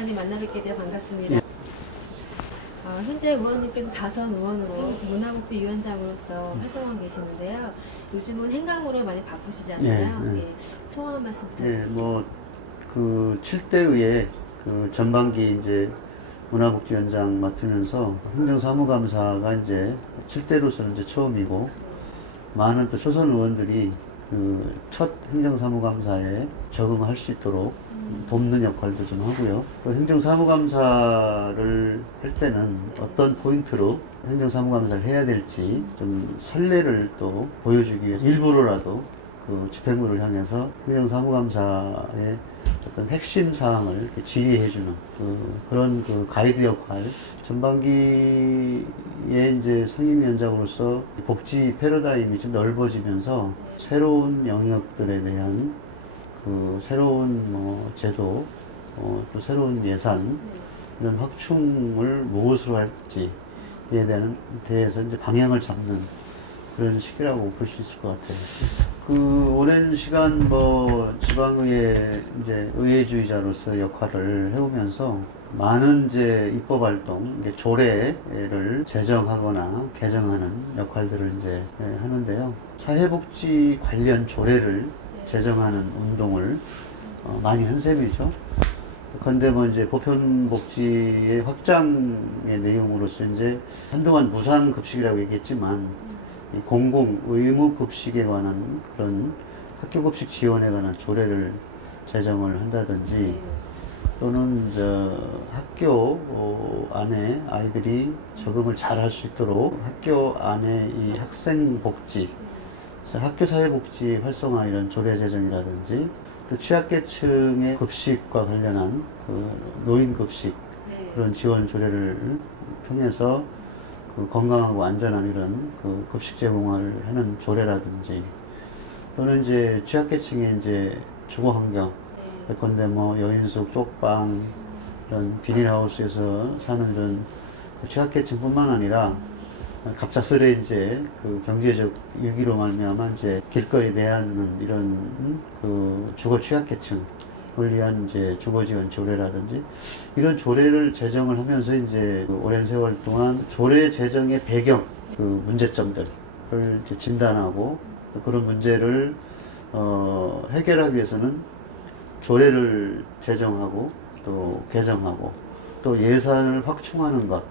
위원장님 만나 뵙게 되어 반갑습니다. 현재 의원님께서 4선 의원으로 문화복지위원장으로서 활동하고 계시는데요. 요즘은 행강으로 많이 바쁘시잖아요. 예, 소감 한 말씀 부탁드립니다. 그 7대의회 그 전반기 이제 문화복지위원장 맡으면서 행정사무감사가 이제 7대로서는 이제 처음이고, 많은 또 초선 의원들이 그 첫 행정사무감사에 적응할 수 있도록 돕는 역할도 좀 하고요. 그 행정사무감사를 할 때는 어떤 포인트로 행정사무감사를 해야 될지 좀 선례를 또 보여주기 위해 일부러라도 그 집행부를 향해서 행정사무감사의 어떤 핵심 사항을 이렇게 지휘해주는 그런 가이드 역할. 전반기에 이제 상임위원장으로서 복지 패러다임이 좀 넓어지면서 새로운 영역들에 대한 그 새로운 제도, 또 새로운 예산, 이런 확충을 무엇으로 할지에 대해서 이제 방향을 잡는 그런 시기라고 볼 수 있을 것 같아요. 그 오랜 시간 지방의회 이제 의회주의자로서 역할을 해오면서 많은 이제 입법 활동, 조례를 제정하거나 개정하는 역할들을 이제 하는데요. 사회복지 관련 조례를 제정하는 운동을 많이 한 셈이죠. 그런데 이제 보편복지의 확장의 내용으로서 이제 한동안 무상급식이라고 얘기했지만, 이 공공 의무 급식에 관한 그런 학교급식 지원에 관한 조례를 제정을 한다든지, 또는 학교 안에 아이들이 적응을 잘 할 수 있도록 학교 안에 이 학생 복지, 학교 사회복지 활성화 이런 조례 제정이라든지, 또 취약계층의 급식과 관련한 그 노인급식 그런 지원 조례를 통해서 그 건강하고 안전한 이런 그 급식 제공을 하는 조례라든지, 또는 이제 취약계층의 이제 주거 환경, 예컨대 여인숙, 쪽방, 이런 비닐하우스에서 사는 이런 취약계층뿐만 아니라 갑작스레 이제 그 경제적 위기로 말미암아 이제 길거리 내앉는 이런 그 주거 취약계층을 위한 이제 주거 지원 조례라든지, 이런 조례를 제정을 하면서 이제 그 오랜 세월 동안 조례 제정의 배경, 그 문제점들을 이제 진단하고, 그런 문제를 해결하기 위해서는 조례를 제정하고 또 개정하고 또 예산을 확충하는 것,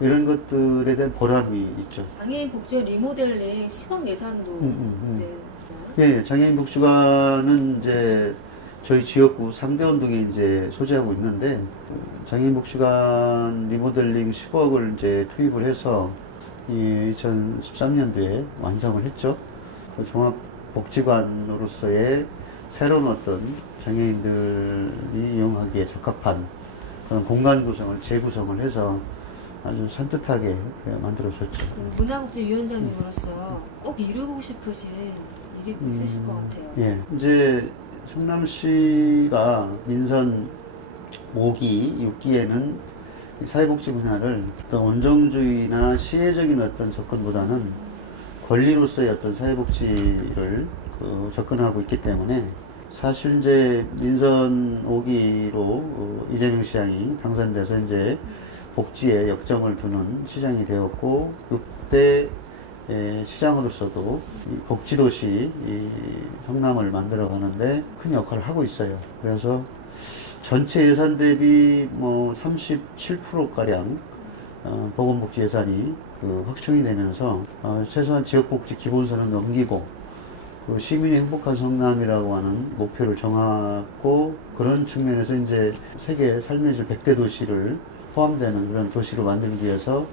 이런 것들에 대한 보람이 있죠. 장애인 복지관 리모델링 시범 예산도 장애인 복지관은 이제 저희 지역구 상대원동에 이제 소재하고 있는데, 장애인 복지관 리모델링 10억을 이제 투입을 해서 2013년도에 완성을 했죠. 그 종합복지관으로서의 새로운 어떤 장애인들이 이용하기에 적합한 그런 공간 구성을 재구성을 해서 아주 산뜻하게 만들어줬죠. 문화복지위원장님으로서 꼭 이루고 싶으신 일이 있으실 것 같아요. 이제 성남시가 민선 5기, 6기에는 사회복지 분야를 어떤 온정주의나 시혜적인 어떤 접근보다는 권리로서의 어떤 사회복지를 접근하고 있기 때문에, 사실 이제 민선 5기로 이재명 시장이 당선돼서 이제 복지에 역점을 두는 시장이 되었고, 6대 시장으로서도 이 복지도시 성남을 만들어가는데 큰 역할을 하고 있어요. 그래서 전체 예산 대비 37%가량 보건복지 예산이 확충이 되면서 최소한 지역복지 기본선을 넘기고 그 시민의 행복한 성남이라고 하는 목표를 정하고, 그런 측면에서 이제 세계 삶의 질 100대 도시를 포함되는 그런 도시로 만들기 위해서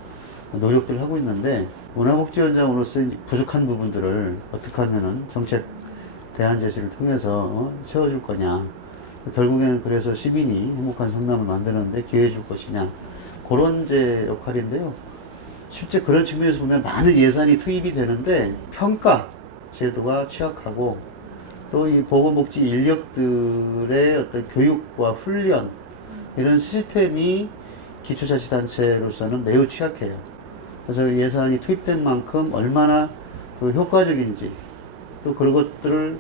노력들을 하고 있는데, 문화복지위원장으로서 부족한 부분들을 어떻게 하면은 정책 대안 제시를 통해서 채워줄 거냐, 결국에는 그래서 시민이 행복한 성남을 만드는데 기여해 줄 것이냐, 그런 이제 역할인데요. 실제 그런 측면에서 보면 많은 예산이 투입이 되는데 평가 제도가 취약하고, 또 이 보건복지 인력들의 어떤 교육과 훈련, 이런 시스템이 기초자치단체로서는 매우 취약해요. 그래서 예산이 투입된 만큼 얼마나 그 효과적인지, 또 그런 것들을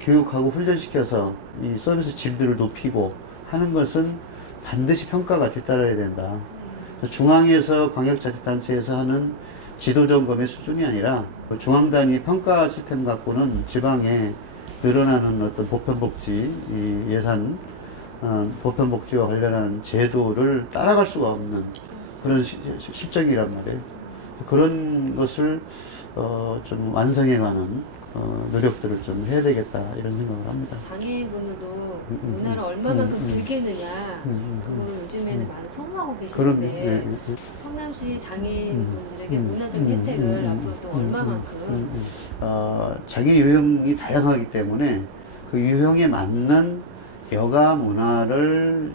교육하고 훈련시켜서 이 서비스 질들을 높이고 하는 것은 반드시 평가가 뒤따라야 된다. 중앙에서 광역자치단체에서 하는 지도점검의 수준이 아니라 중앙 단위 평가 시스템 갖고는 지방에 늘어나는 어떤 보편복지 이 예산, 보편복지와 관련한 제도를 따라갈 수가 없는 그런 실정이란 말이에요. 그런 것을 좀 완성해가는 노력들을 좀 해야 되겠다 이런 생각을 합니다. 장애인분들도 문화를 얼마만큼 즐기느냐 그걸 요즘에는 많이 소모하고 그런 계시는데 성남시 장애인분들에게 문화적 혜택을 앞으로 또 얼마만큼 자기 유형이 다양하기 때문에 그 유형에 맞는 여가 문화를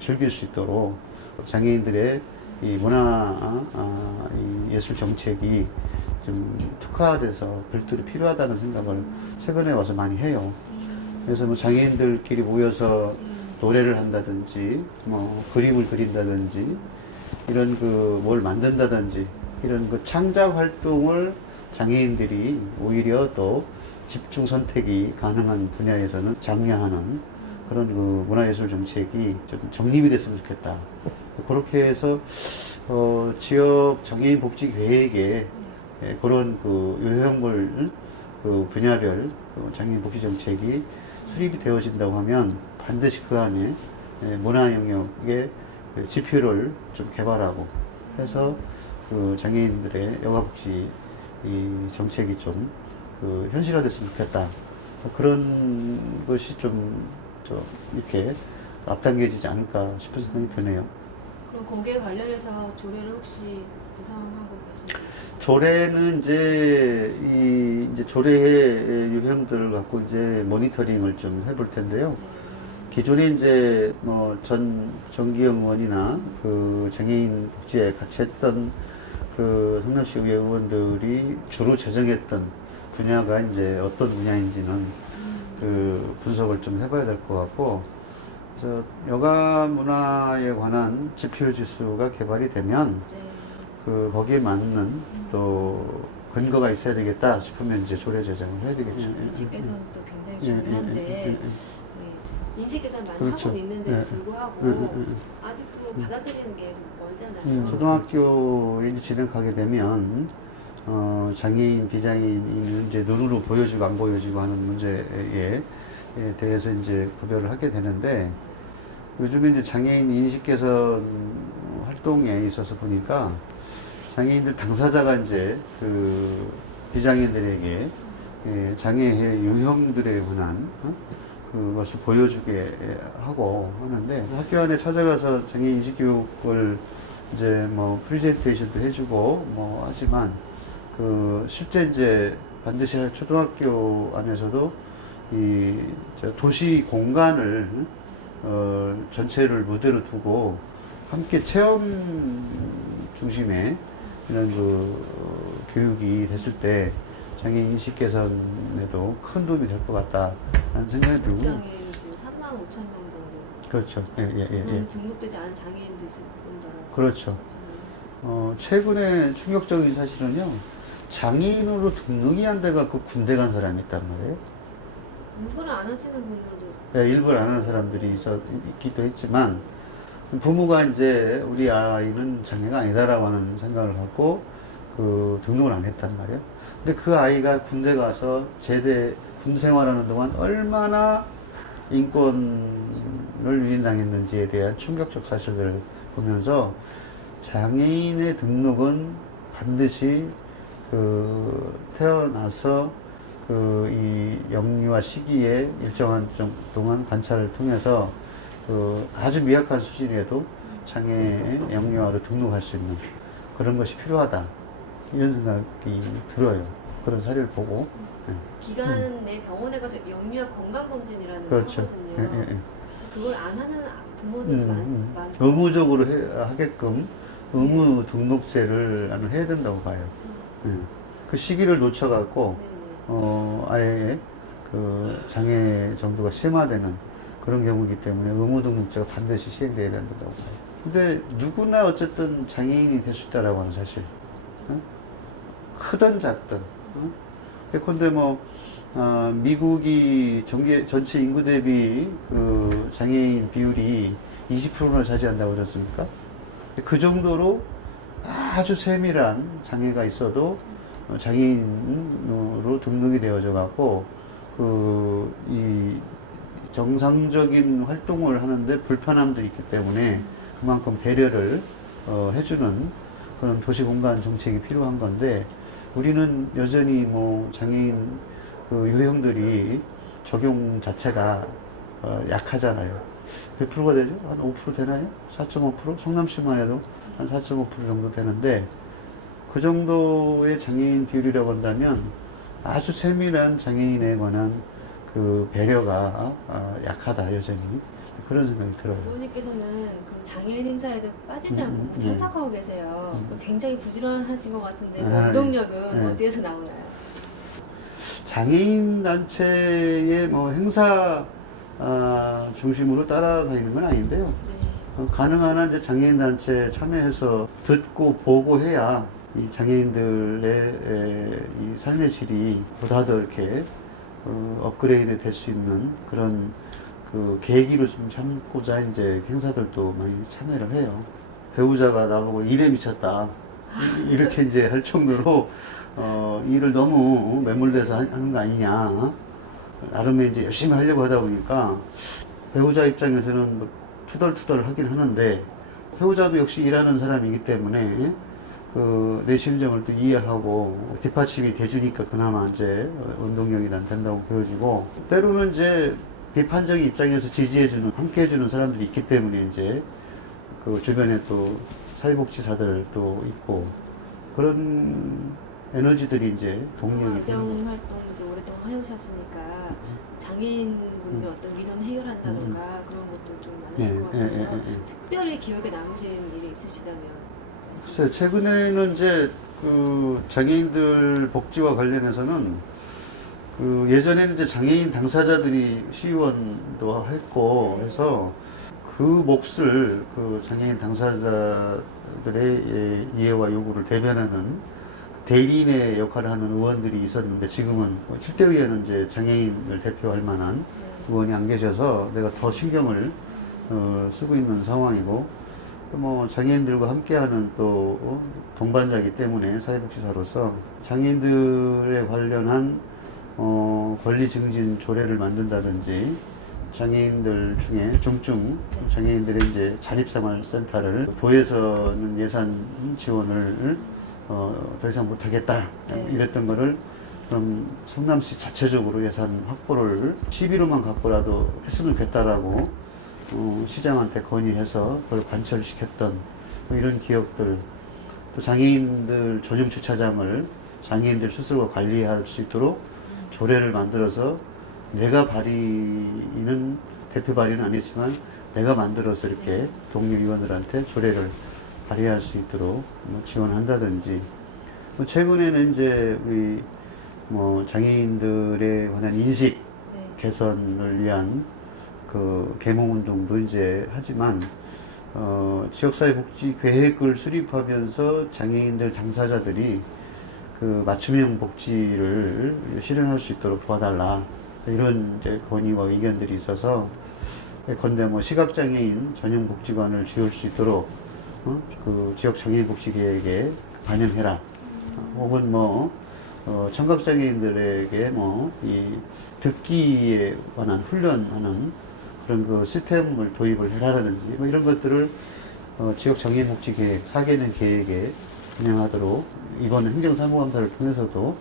즐길 수 있도록 장애인들의 이 문화, 이 예술 정책이 좀 특화돼서 별도로 필요하다는 생각을 최근에 와서 많이 해요. 그래서 뭐 장애인들끼리 모여서 노래를 한다든지, 뭐 그림을 그린다든지, 이런 뭘 만든다든지, 이런 창작 활동을 장애인들이 오히려 또 집중 선택이 가능한 분야에서는 장려하는 그런 문화예술 정책이 좀 정립이 됐으면 좋겠다. 그렇게 해서 지역 장애인 복지 계획에 그런 유형별 분야별 장애인 복지 정책이 수립이 되어진다고 하면 반드시 그 안에 문화 영역의 지표를 좀 개발하고 해서 장애인들의 여가 복지 이 정책이 좀 현실화됐으면 좋겠다. 그런 것이 좀 이렇게 앞당겨지지 않을까 싶은 생각이 드네요. 그럼 거기에 관련해서 조례를 혹시 구성하고 계신가요? 조례는 이제 조례의 유형들을 갖고 이제 모니터링을 좀 해볼 텐데요. 기존에 이제 정기영 의원이나 장애인 복지에 같이 했던 성남시 의회 의원들이 주로 제정했던 분야가 이제 어떤 분야인지는 분석을 좀 해봐야 될 것 같고, 그래서 여가 문화에 관한 지표 지수가 개발이 되면 거기에 맞는 또 근거가 있어야 되겠다 싶으면 이제 조례 제정을 해야 되겠죠. 인식 개선도 굉장히 중요한데 인식 개선 많이 그렇죠. 하고 있는데도 불구하고 아직도 받아들이는 게 멀잖아요. 초등학교에 이제 진학하게 되면 장애인, 비장애인을 이제 눈으로 보여주고 안 보여주고 하는 문제에 대해서 이제 구별을 하게 되는데, 요즘에 이제 장애인 인식 개선 활동에 있어서 보니까 장애인들 당사자가 이제 비장애인들에게 장애의 유형들에 관한 그것을 보여주게 하고 하는데, 학교 안에 찾아가서 장애인 인식 교육을 이제 프레젠테이션도 해주고 하지만 실제 이제 반드시 초등학교 안에서도 이 도시 공간을 전체를 무대로 두고 함께 체험 중심의 이런 교육이 됐을 때 장애인 인식 개선에도 큰 도움이 될 것 같다라는 생각이 들고. 장애인이 지금 35,000명 정도. 그렇죠. 등록되지 않은 장애인도 있을 뿐더러. 그렇죠. 최근에 충격적인 사실은요, 장애인으로 등록이 안 돼갖고 군대 간 사람이 있단 말이에요. 일부러 안 하시는 분들도. 네, 일부러 안 하는 사람들이 있기도 했지만, 부모가 이제 우리 아이는 장애가 아니다라고 하는 생각을 갖고 등록을 안 했단 말이에요. 근데 그 아이가 군대 가서 군 생활하는 동안 얼마나 인권을 유린당했는지에 대한 충격적 사실들을 보면서 장애인의 등록은 반드시 태어나서 이 영유아 시기에 일정한 동안 관찰을 통해서 아주 미약한 수준이라도 장애 영유아로 등록할 수 있는 그런 것이 필요하다, 이런 생각이 들어요. 그런 사례를 보고. 기간 내 병원에 가서 영유아 건강검진이라는 그렇죠. 걸 하거든요. 그걸 안 하는 부모들도 많고. 의무적으로 하게끔 의무 등록제를 나는 해야 된다고 봐요. 그 시기를 놓쳐갖고 아예 장애 정도가 심화되는 그런 경우이기 때문에 의무 등록제가 반드시 시행돼야 된다고 봐요. 근데 누구나 어쨌든 장애인이 될 수 있다라고 하는 사실, 크든 작든. 예컨대 미국이 전체 인구 대비 장애인 비율이 20%나 차지한다고 그랬습니까? 그 정도로 아주 세밀한 장애가 있어도 장애인으로 등록이 되어져 갖고 이 정상적인 활동을 하는데 불편함도 있기 때문에 그만큼 배려를 해주는 그런 도시공간 정책이 필요한 건데, 우리는 여전히 뭐 장애인 유형들이 적용 자체가 약하잖아요. 몇 프로가 되죠? 한 5% 되나요? 4.5%? 성남시만 해도 한 4.5% 정도 되는데, 그 정도의 장애인 비율이라고 한다면 아주 세밀한 장애인에 관한 그 배려가 약하다, 여전히. 그런 생각이 들어요. 의원님께서는 그 장애인 행사에도 빠지지 않고 참석하고 계세요. 굉장히 부지런하신 것 같은데 원동력은 어디에서 나오나요? 장애인 단체의 뭐 행사 중심으로 따라다니는 건 아닌데요. 가능한 한 이제 장애인 단체에 참여해서 듣고 보고 해야 이 장애인들의 이 삶의 질이 보다 더 이렇게 업그레이드 될 수 있는 그런 그 계기를 좀 삼고자 이제 행사들도 많이 참여를 해요. 배우자가 나보고 일에 미쳤다, 이렇게 이제 할 정도로 일을 너무 매몰돼서 하는 거 아니냐. 나름의 이제 열심히 하려고 하다 보니까 배우자 입장에서는 뭐 투덜투덜 하긴 하는데, 배우자도 역시 일하는 사람이기 때문에 내 심정을 또 이해하고 뒷받침이 돼주니까 그나마 이제 운동력이 난 된다고 보여지고, 때로는 이제 비판적인 입장에서 지지해주는, 함께해주는 사람들이 있기 때문에 이제 그 주변에 또 사회복지사들도 있고, 그런 에너지들이 이제 동력이 의정 활동 이제 오랫동안 해오셨으니까 장애인 분들 어떤 민원 해결한다던가 그런 것도 좀 많으실 것 같아요. 특별히 기억에 남으신 일이 있으시다면? 글쎄요, 최근에는 이제 그 장애인들 복지와 관련해서는 예전에는 이제 장애인 당사자들이 시의원도 했고 해서 그 몫을 장애인 당사자들의 이해와 요구를 대변하는 대리인의 역할을 하는 의원들이 있었는데, 지금은 7대 의회는 이제 장애인을 대표할 만한 의원이 안 계셔서 내가 더 신경을 쓰고 있는 상황이고, 뭐 장애인들과 함께하는 또 동반자이기 때문에 사회복지사로서 장애인들에 관련한 권리 증진 조례를 만든다든지, 장애인들 중에 중증 장애인들의 이제 자립생활센터를 도에서는 예산 지원을 더 이상 못하겠다 이랬던 거를 그럼 성남시 자체적으로 예산 확보를 시비로만 갖고라도 했으면 좋겠다라고 시장한테 건의해서 그걸 관철시켰던 뭐 이런 기억들, 또 장애인들 전용 주차장을 장애인들 스스로 관리할 수 있도록 조례를 만들어서 내가 발의는 대표 발의는 아니지만 내가 만들어서 이렇게 동료 의원들한테 조례를 발휘할 수 있도록 지원한다든지, 최근에는 이제 우리 장애인들에 관한 인식 개선을 위한 계몽 운동도 이제 하지만, 지역사회복지 계획을 수립하면서 장애인들 당사자들이 맞춤형 복지를 실현할 수 있도록 도와달라, 이런 이제 건의와 의견들이 있어서, 예컨대 시각장애인 전용 복지관을 지을 수 있도록 지역 장애인 복지 계획에 반영해라. 혹은 청각장애인들에게 이 듣기에 관한 훈련하는 그런 시스템을 도입을 해라라든지 이런 것들을 지역 장애인 복지 계획, 4개년 계획에 반영하도록 이번 행정사무감사를 통해서도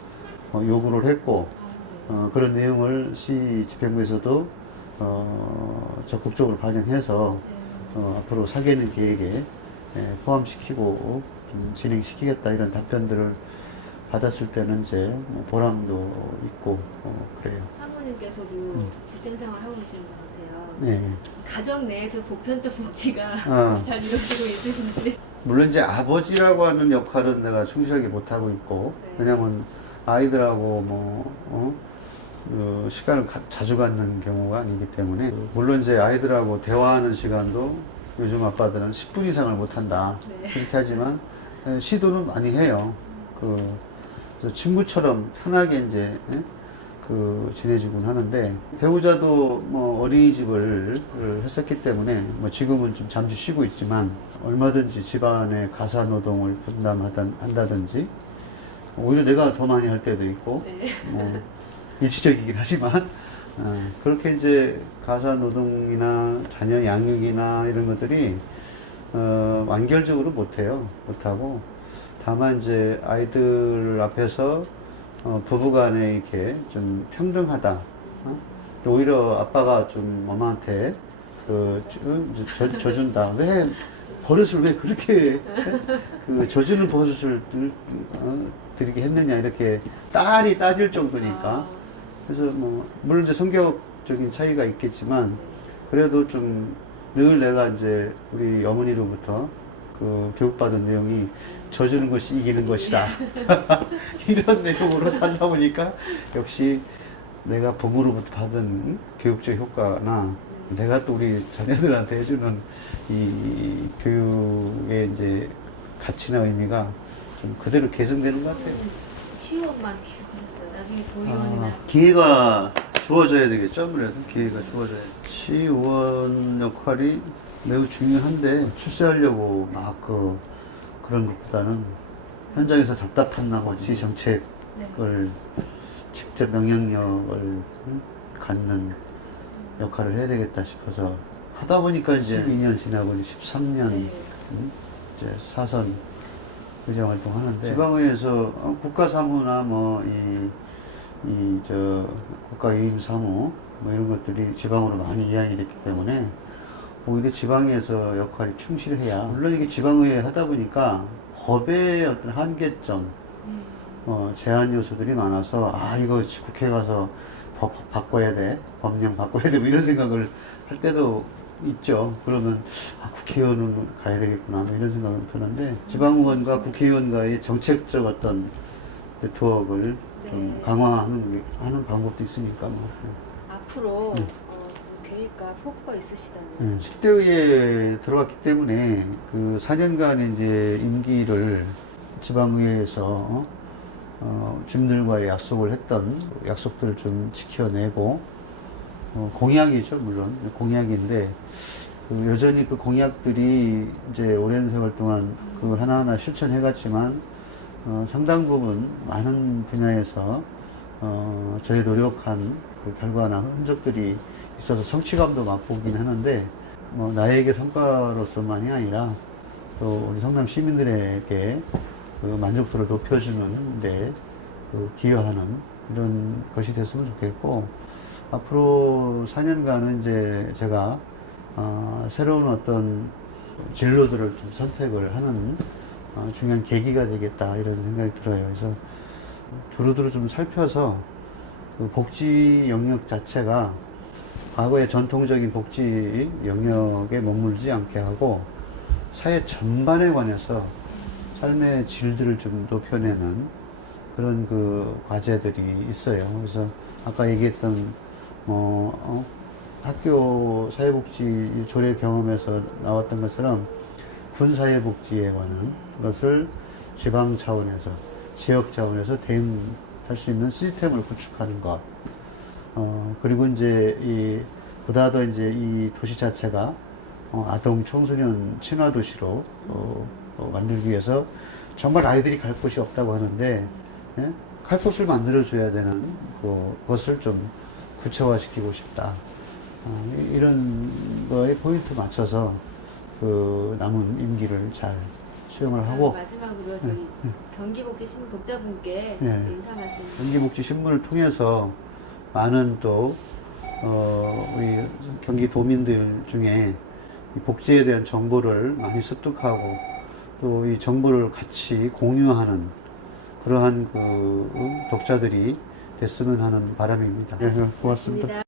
요구를 했고, 그런 내용을 시 집행부에서도 적극적으로 반영해서 앞으로 4개년 계획에 포함시키고 좀 진행시키겠다, 이런 답변들을 받았을 때는 이제 보람도 있고 그래요. 사모님께서도 직장생활 하고 계시는 것 같아요. 네. 가정 내에서 보편적 복지가 잘 이루어지고 있으신지. 물론 이제 아버지라고 하는 역할은 내가 충실하게 못하고 있고, 왜냐면 아이들하고 시간을 자주 갖는 경우가 아니기 때문에, 물론 이제 아이들하고 대화하는 시간도 요즘 아빠들은 10분 이상을 못한다, 그렇게 하지만 시도는 많이 해요. 그래서 친구처럼 편하게 이제 지내주곤 하는데, 배우자도 뭐 어린이집을 했었기 때문에 뭐 지금은 좀 잠시 쉬고 있지만 얼마든지 집안의 가사 노동을 분담한다든지, 오히려 내가 더 많이 할 때도 있고, 뭐 일시적이긴 하지만 그렇게 이제 가사 노동이나 자녀 양육이나 이런 것들이 완결적으로 못하고, 다만 이제 아이들 앞에서 부부간에 이렇게 좀 평등하다. 오히려 아빠가 좀 엄마한테 져준다. 왜 버릇을 왜 그렇게 져주는 버릇을 들이게 했느냐, 이렇게 딸이 따질 정도니까. 그래서 뭐 물론 이제 성격적인 차이가 있겠지만, 그래도 좀 늘 내가 이제 우리 어머니로부터 교육받은 내용이 져주는 것이 이기는 것이다. 이런 내용으로 살다 보니까 역시 내가 부모로부터 받은 교육적 효과나 내가 또 우리 자녀들한테 해주는 이 교육의 이제 가치나 의미가 좀 그대로 개선되는 것 같아요. 시험만 계속 하셨어요. 나중에 도의원이나 기회가 주어져야 되겠죠. 아무래도 기회가 주어져야. 시의원 역할이 매우 중요한데, 출세하려고 막 그런 것보다는 현장에서 답답한 나머지 정책을 직접 영향력을 갖는 역할을 해야 되겠다 싶어서 하다 보니까 이제 12년 지나고 13년 이제 사선 의정 활동하는데, 지방의회에서 국가사무나 국가유임사무 이런 것들이 지방으로 많이 이양이 됐기 때문에 오히려 지방에서 역할이 충실해야, 물론 이게 지방의회 하다 보니까 법의 어떤 한계점, 제한 요소들이 많아서, 이거 국회 가서 법 바꿔야 돼, 법령 바꿔야 돼, 뭐 이런 생각을 할 때도 있죠. 그러면 국회의원은 가야 되겠구나, 뭐 이런 생각은 드는데, 지방의원과 국회의원과의 정책적 어떤 네트워크를 좀 강화하는 방법도 있으니까 뭐. 앞으로 계획과 포부가 있으시다면? 10대의회에 들어갔기 때문에 그 4년간의 이제 임기를 지방의회에서 주민들과의 약속을 했던 약속들을 좀 지켜내고, 공약이죠, 물론 공약인데, 여전히 그 공약들이 이제 오랜 세월 동안 하나하나 실천해갔지만 상당 부분 많은 분야에서 저희 노력한 그 결과나 흔적들이 있어서 성취감도 맛보긴 하는데, 나에게 성과로서만이 아니라 또 우리 성남 시민들에게 만족도를 높여주는 데 기여하는 이런 것이 됐으면 좋겠고, 앞으로 4년간은 이제 제가 새로운 어떤 진로들을 좀 선택을 하는 중요한 계기가 되겠다, 이런 생각이 들어요. 그래서 두루두루 좀 살펴서 그 복지 영역 자체가 과거의 전통적인 복지 영역에 머물지 않게 하고, 사회 전반에 관해서 삶의 질들을 좀 높여내는 그런 과제들이 있어요. 그래서 아까 얘기했던 학교 사회복지 조례 경험에서 나왔던 것처럼 군사회복지에 관한 것을 지방 차원에서, 지역 차원에서 대응할 수 있는 시스템을 구축하는 것. 그리고 이제 보다 더 이제 이 도시 자체가 아동 청소년 친화 도시로 만들기 위해서 정말 아이들이 갈 곳이 없다고 하는데, 갈 곳을 만들어줘야 되는 것을 좀 구체화시키고 싶다. 이런 거에 포인트 맞춰서 남은 임기를 잘 수행을 하고, 마지막으로 저희 경기복지신문 독자분께 네. 인사 말씀. 경기복지신문을 통해서 많은 또 우리 경기도민들 중에 이 복지에 대한 정보를 많이 습득하고, 또 이 정보를 같이 공유하는 그러한 독자들이 됐으면 하는 바람입니다. 네, 고맙습니다.